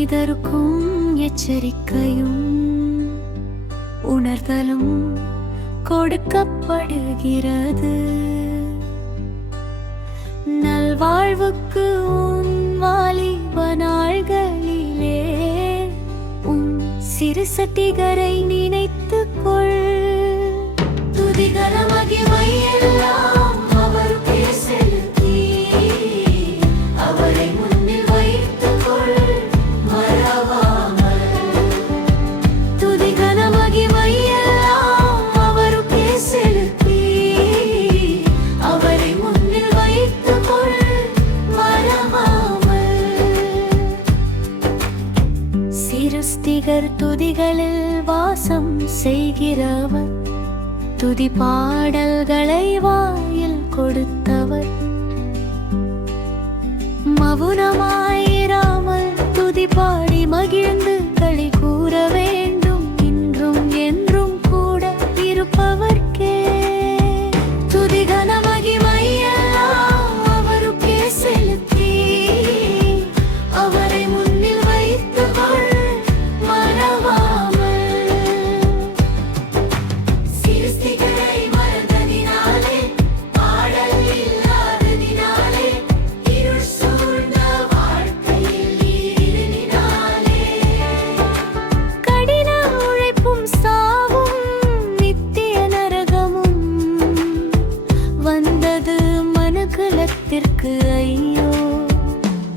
மனிதருக்கும் எச்சரிக்கையும் உணர்தலும் கொடுக்கப்படுகிறது. நல்வாழ்வுக்கு உன் வாலிப நாள்களிலே உன் சிறு சட்டிகரை நினைத்துக் கொள். துதிகர மகிமை எல்லாம் அவருக்கே செலுத்தி அவரை முன்னில் வைத்துக் கொள் மறவாமல். துதிகர மகிமை எல்லாம் அவருக்கே செலுத்தி அவரை முன்னில் வைத்துக் கொள் மறவாமல். சிருஷ்டிகர் துதிகளில் வாசம் செய்கிறவர், துதி பாடல்களை வாயில் கொடுத்தவர். மவுனமாயிராமல் துதி பாடி மகிழ்ந்து களி கூற வேண்டும், இன்றும் என்றும் கூட இருப்பவர்க்கே. துதிகன மகிமை எல்லாம் அவருக்கே செலுத்தி அவரை முன்னில் வைத்துக் கொள் மறவாமல். சிருஷ்டிகரை மறந்ததினாலே, பாடல் இல்லாததினாலே, இருள் சூழ்ந்த வாழ்க்கையில் இருளினாலே, கடின உழைப்பும் சாவும் நித்திய நரகமும் வந்தது மனுக்குலத்திற்கு ஐயோ.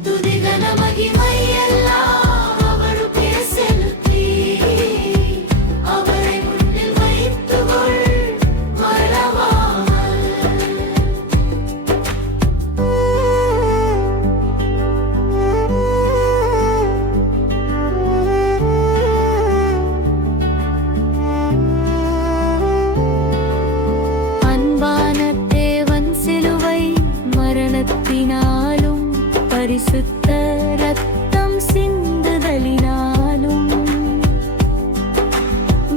துதிகன மகிமை எல்லாம் அவருக்கே செலுத்தி அவரை முன்னில் வைத்துக் கொள் மறவாமல். அன்பான தேவன் சிலுவை மரணத்தினாலும் பரிசுத்த ரத்தம் சிந்துதலினாலும்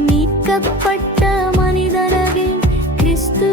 மீட்கப்பட்ட மனிதனவே கிறிஸ்து